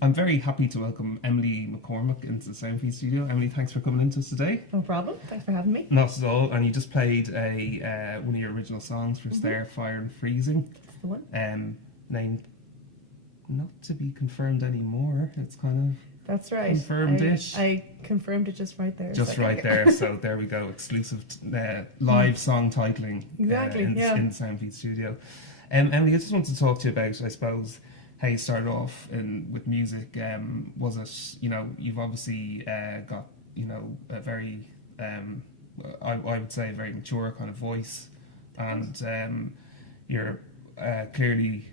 I'm very happy to welcome Emily McCormick into the Soundfeed studio. Emily, thanks for coming into us today. No problem. Thanks for having me. Not at all. And you just played a one of your original songs for us there, Fire and Freezing. That's the one. Named not to be confirmed anymore. It's kind of That's right. confirmed-ish. I confirmed it just right there. Just right there. So there we go. Exclusive live song titling Exactly, in the Soundfeed studio. Emily, I just wanted to talk to you about, I suppose, how you started off with music. Was it, you've obviously got, a very, I would say, a very mature kind of voice, and you're clearly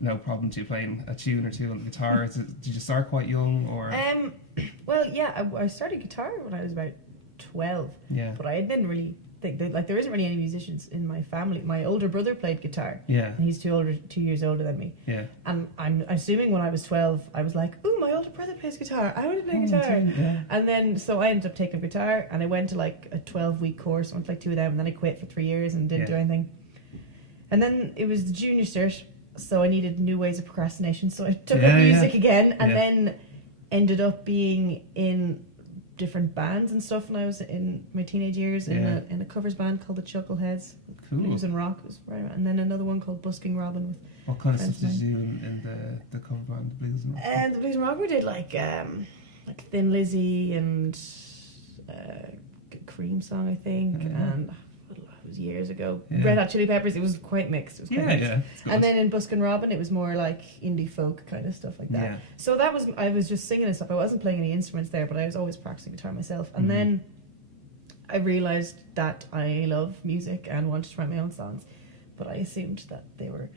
no problem to you playing a tune or two on the guitar. Did you start quite young, or? Well, yeah, I started guitar when I was about 12. Yeah. But I didn't really think that, there isn't really any musicians in my family. My older brother played guitar. Yeah. And he's 2 years older than me. Yeah. And I'm assuming when I was 12, I was like, "Ooh, my older brother plays guitar. I want to play guitar." Yeah. And then, so I ended up taking guitar, and I went to like a 12-week course, went to like 2 of them, and then I quit for 3 years and didn't do anything. And then it was the junior cert, so I needed new ways of procrastination, so I took up music again, and then ended up being in different bands and stuff when I was in my teenage years, in a covers band called the Chuckleheads. Cool. Blues and rock was right around. And then another one called Busking Robin with What kind of stuff did you do in the cover band, the blues and rock? And the blues and rock, we did like Thin Lizzy and Cream Song, I think, and it was years ago. Red Hot Chili Peppers. It was quite mixed. It was quite mixed. And then in Buskin' Robin, it was more like indie folk kind of stuff like that. Yeah. So that was, I was just singing and stuff. I wasn't playing any instruments there, but I was always practicing guitar myself. And then I realised that I love music and wanted to write my own songs, but I assumed that they were,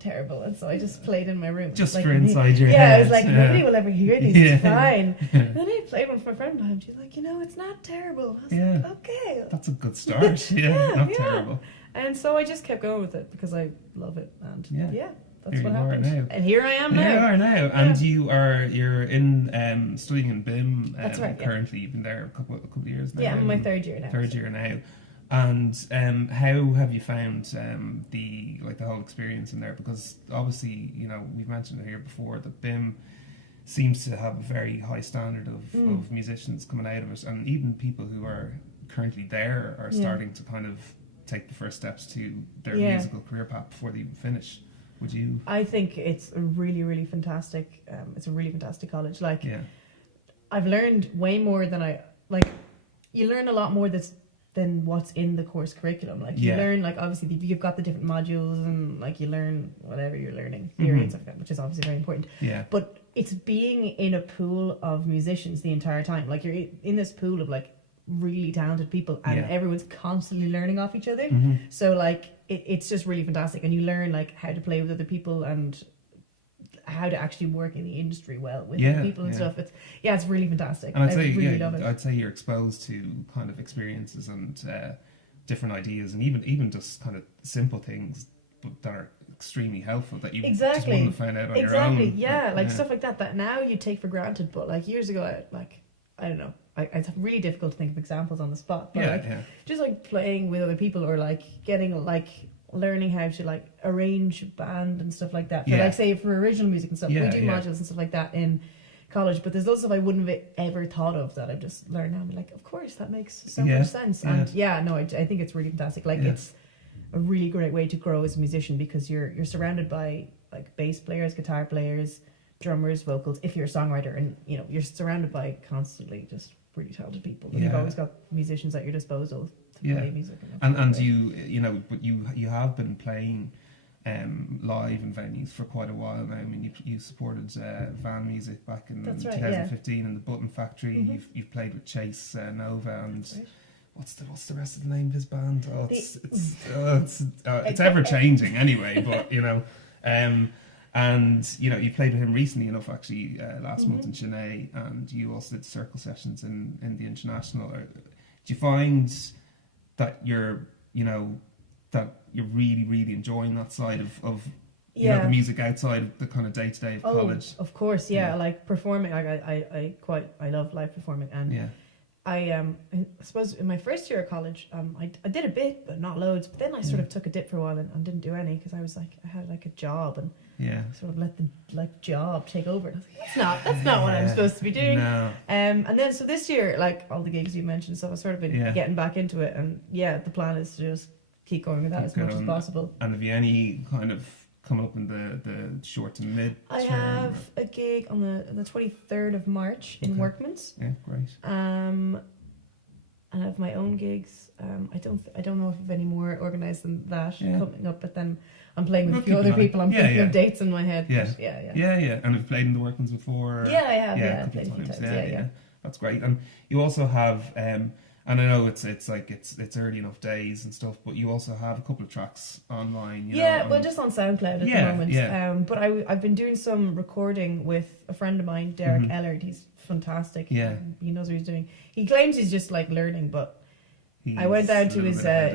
terrible, and so I just played in my room. Just like, for inside your head. Yeah, I was like, nobody will ever hear these, it's fine. And then I played one for a friend of mine, she's like, it's not terrible. I was like, okay. That's a good start, not terrible. And so I just kept going with it, because I love it, and that's here what you happened. Are now. And here I am now. Here you are now, and you're in studying in BIM. That's right. Currently, you've been there a couple of years now. Yeah, I'm in my third year now. Third year now, and how have you found the whole experience in there? Because obviously, we've mentioned it here before that BIM seems to have a very high standard of musicians coming out of it, and even people who are currently there are starting to kind of take the first steps to their musical career path before they even finish. Would you? I think it's a really, really fantastic. It's a really fantastic college. I've learned way more than you learn a lot more than what's in the course curriculum. You learn, obviously you've got the different modules, and you learn whatever you're learning, theory and stuff like that, which is obviously very important. Yeah. But it's being in a pool of musicians the entire time. You're in this pool of really talented people, and everyone's constantly learning off each other. So it's just really fantastic, and you learn how to play with other people and how to actually work in the industry well with other people and stuff. It's really fantastic. And I really love it. I'd say you're exposed to kind of experiences and different ideas, and even just kind of simple things that are extremely helpful that you just wouldn't have found out on your own. Stuff like that now you take for granted, but years ago, I don't know. It's really difficult to think of examples on the spot, but just playing with other people, or getting learning how to arrange band and stuff like that. For say for original music and stuff, we do modules and stuff like that in college. But there's lots of stuff I wouldn't have ever thought of that I've just learned now. I'm of course that makes so much sense. And I think it's really fantastic. It's a really great way to grow as a musician, because you're surrounded by bass players, guitar players, drummers, vocals, if you're a songwriter, and you're surrounded by constantly just really talented people. And you've always got musicians at your disposal to play music. And but you have been playing live in venues for quite a while now. I mean, you supported Van Music back in 2015 in the Button Factory. You've played with Chase Nova, and what's the rest of the name of his band? It's ever changing anyway. But and you played with him recently enough, actually, last month in Chennai, and you also did circle sessions in the International. Do you find that you're really, really enjoying that side of the music outside of the kind of day-to-day of college? Of course, performing. I love live performing, and I suppose in my first year of college, I did a bit, but not loads. But then I sort of took a dip for a while and didn't do any, because I was I had a job, and sort of let the job take over. And I was like, that's not what I'm supposed to be doing. No. And then so this year, like all the gigs you mentioned, so I've sort of been getting back into it, and the plan is to just keep going with that as much as possible. And have you any kind of coming up in the short to mid term? I have a gig on the 23rd of March in Workman's. Yeah, great. And I have my own gigs. I don't know if I have any more organised than that coming up, but then I'm playing with a few other people. I'm thinking of dates in my head. Yeah. And have you played in the Workman's before? Yeah, I have. Yeah, played a few times. Yeah. That's great. And you also have and I know it's early enough days and stuff, but you also have a couple of tracks online. You know, well, just on SoundCloud at the moment. Yeah. But I've been doing some recording with a friend of mine, Derek Ellard. He's fantastic. Yeah. He knows what he's doing. He claims he's just like learning, but I went down to his I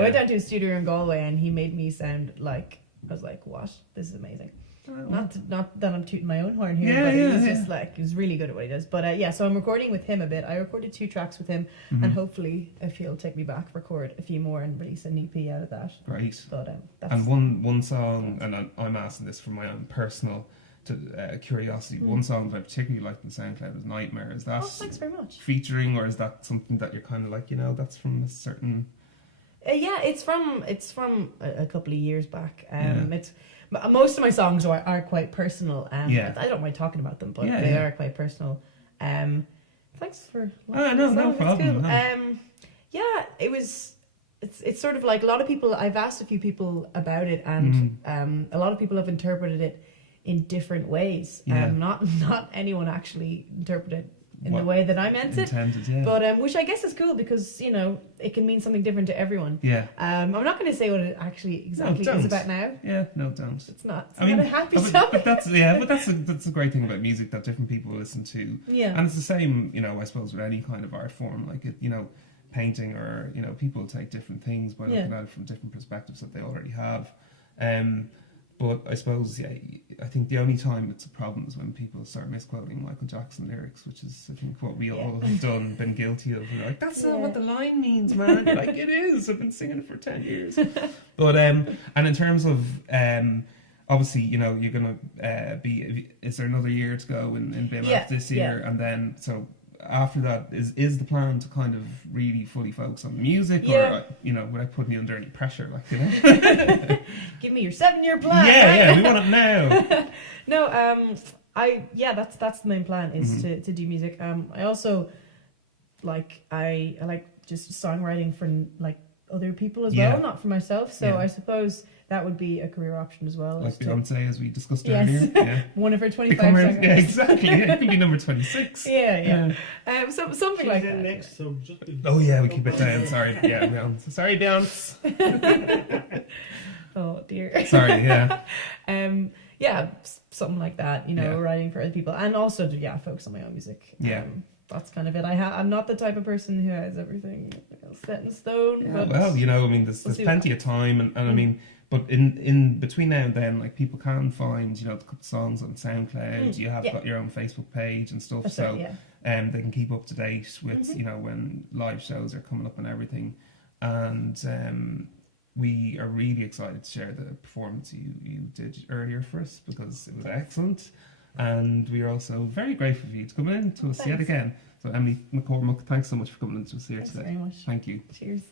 went down to his studio in Galway, and he made me sound like, I was like, what? This is amazing. Not that I'm tooting my own horn here, but he's just like, he's really good at what he does. But so I'm recording with him a bit. I recorded 2 tracks with him, and hopefully if he'll take me back, record a few more and release an EP out of that. Great. But and one song, and I'm asking this from my own personal curiosity. One song that I particularly liked in SoundCloud is Nightmare. Is that thanks very much. Featuring, or is that something that you're kind of like, that's from a certain? It's from a couple of years back. It's most of my songs are quite personal. I don't mind talking about them, but they are quite personal. Thanks for. No problem. It was. It's sort of like a lot of people. I've asked a few people about it, and a lot of people have interpreted it in different ways. Not anyone actually interpreted it in the way that I meant it. But which I guess is cool, because it can mean something different to everyone. I'm not going to say what it actually exactly is about now. Don't. It's not a happy topic. But that's a great thing about music, that different people listen to. And it's the same, I suppose, with any kind of art form, like it, painting, or people take different things by looking at it from different perspectives that they already have. But I suppose, I think the only time it's a problem is when people start misquoting Michael Jackson lyrics, which is, I think, what we all have been guilty of. We're like, that's not what the line means, man. You're like, it is. I've been singing it for 10 years. But and in terms of obviously, you're gonna be. Is there another year to go in BMF this year, and then so. After that, is the plan to kind of really fully focus on the music, or without putting you under any pressure, like Give me your 7-year plan. We want it now. No, that's the main plan, is to do music. I also I like just songwriting for like other people as well, not for myself. So I suppose that would be a career option as well. Like Beyonce, as we discussed earlier. Yeah. One of her 25 songs. Yeah, exactly. It could be number 26. Something like that. Next, so just we keep it down. Sorry. Beyonce. Sorry, Beyonce. Oh, dear. Sorry, something like that, writing for other people. And also, focus on my own music. That's kind of it. I'm not the type of person who has everything set in stone. Yeah, well, there's plenty of time, and I mean, but in between now and then, like, people can find, the couple songs on SoundCloud. You have got your own Facebook page and stuff, they can keep up to date with, when live shows are coming up and everything. And we are really excited to share the performance you did earlier for us, because it was excellent. And we are also very grateful for you to come in to us yet again. So, Emily McCormick, thanks so much for coming in to us here today. Thanks very much. Thank you. Cheers.